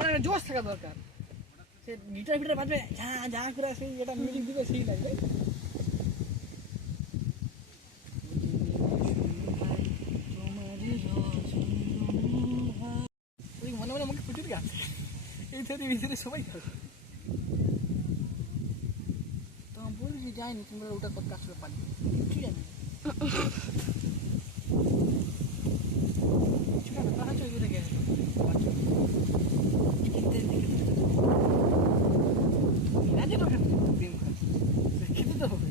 মানে জোশ থাকা দরকার। সে গিটার ফিটার বাজবে, যা যা করে সেই যেটা মিউজিক দিবে সেই লাগবে। মনে মনে আমাকে প্রচুর গাছ এই থেকে ভিতরে সবাই খাবে। তো আমি বলছি যাইনি, তোমরা ওটা কত কাজ করে পারি কি জানি খেতে তো হবে।